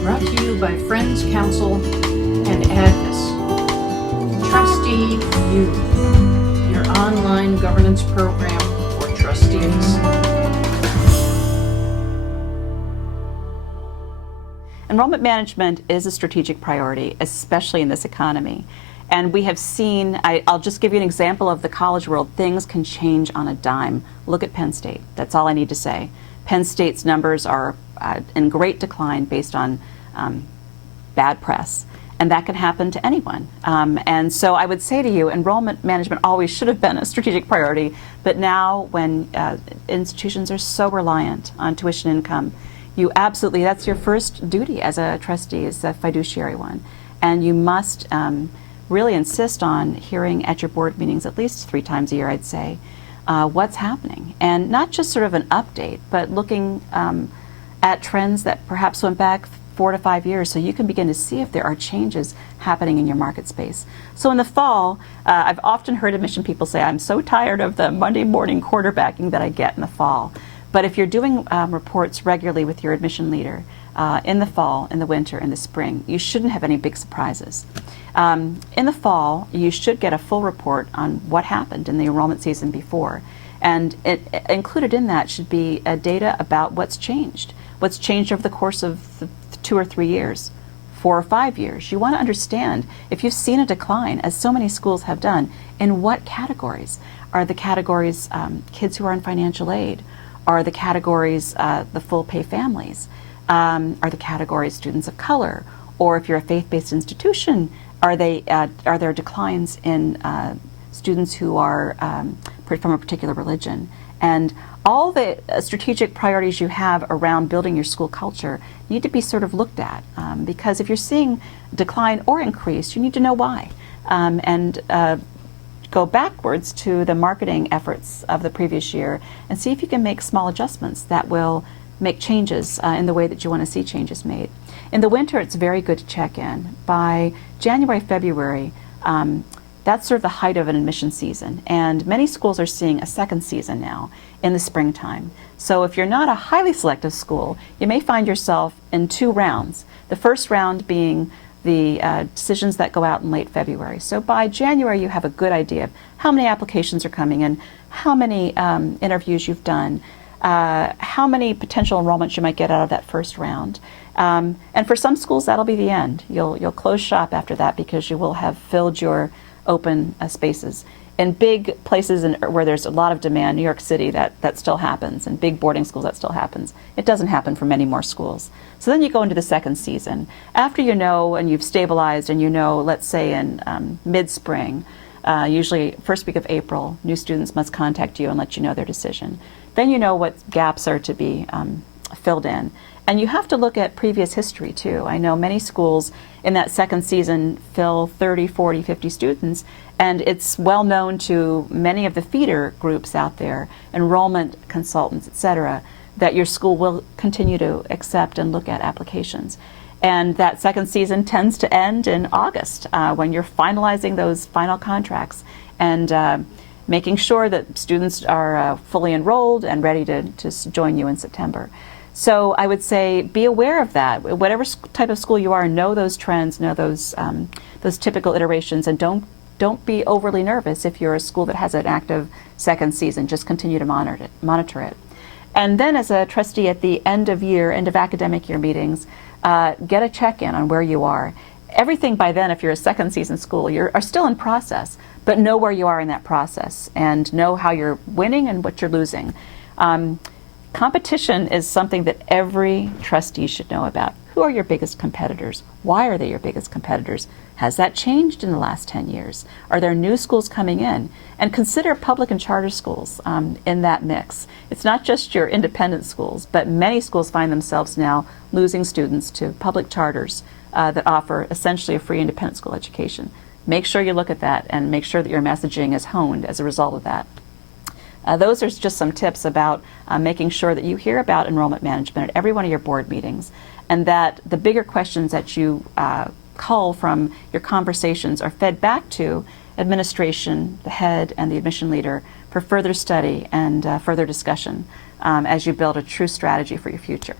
Brought to you by Friends Council and Advis. Trustee U, your online governance program for trustees. Enrollment management is a strategic priority, especially in this economy. And we have seen, I'll just give you an example of the college world. Things can change on a dime. Look at Penn State. That's all I need to say. Penn State's numbers are in great decline based on bad press. And that can happen to anyone. And so I would say to you, enrollment management always should have been a strategic priority. But now when institutions are so reliant on tuition income, you absolutely, that's your first duty as a trustee, is a fiduciary one. And you must really insist on hearing at your board meetings at least 3 times a year, I'd say, what's happening. And not just sort of an update, but looking at trends that perhaps went back 4 to 5 years, so you can begin to see if there are changes happening in your market space. So in the fall, I've often heard admission people say, I'm so tired of the Monday morning quarterbacking that I get in the fall. But if you're doing reports regularly with your admission leader in the fall, in the winter, in the spring, you shouldn't have any big surprises. In the fall, you should get a full report on what happened in the enrollment season before. And included in that should be data about what's changed over the course of 2 or 3 years, 4 or 5 years. You want to understand if you've seen a decline, as so many schools have done, in what categories. Are the categories kids who are on financial aid? Are the categories the full pay families? Are the categories students of color? Or if you're a faith-based institution, are there declines in students who are from a particular religion? And all the strategic priorities you have around building your school culture need to be sort of looked at, because if you're seeing decline or increase, you need to know why. And go backwards to the marketing efforts of the previous year and see if you can make small adjustments that will make changes in the way that you want to see changes made. In the winter, it's very good to check in. By January, February, that's sort of the height of an admission season, and many schools are seeing a second season now in the springtime. So if you're not a highly selective school, you may find yourself in 2 rounds. The first round being the decisions that go out in late February. So by January, you have a good idea of how many applications are coming in, how many interviews you've done, how many potential enrollments you might get out of that first round. And for some schools, that'll be the end. You'll close shop after that because you will have filled your open spaces. In big places where there's a lot of demand, New York City, that still happens. In big boarding schools, that still happens. It doesn't happen for many more schools. So then you go into the second season. After you know and you've stabilized and you know, let's say in mid-spring, usually first week of April, new students must contact you and let you know their decision. Then you know what gaps are to be filled in. And you have to look at previous history too. I know many schools in that second season fill 30, 40, 50 students, and it's well known to many of the feeder groups out there, enrollment consultants, etc., that your school will continue to accept and look at applications. And that second season tends to end in August when you're finalizing those final contracts and making sure that students are fully enrolled and ready to join you in September. So I would say be aware of that. Whatever type of school you are, know those trends, know those typical iterations, and don't be overly nervous if you're a school that has an active second season. Just continue to monitor it. And then as a trustee at the end of academic year meetings, get a check-in on where you are. Everything by then, if you're a second season school, are still in process, but know where you are in that process and know how you're winning and what you're losing. Competition is something that every trustee should know about. Who are your biggest competitors? Why are they your biggest competitors? Has that changed in the last 10 years? Are there new schools coming in? And consider public and charter schools in that mix. It's not just your independent schools, but many schools find themselves now losing students to public charters that offer essentially a free independent school education. Make sure you look at that and make sure that your messaging is honed as a result of that. Those are just some tips about making sure that you hear about enrollment management at every one of your board meetings, and that the bigger questions that you cull from your conversations are fed back to administration, the head, and the admission leader for further study and further discussion as you build a true strategy for your future.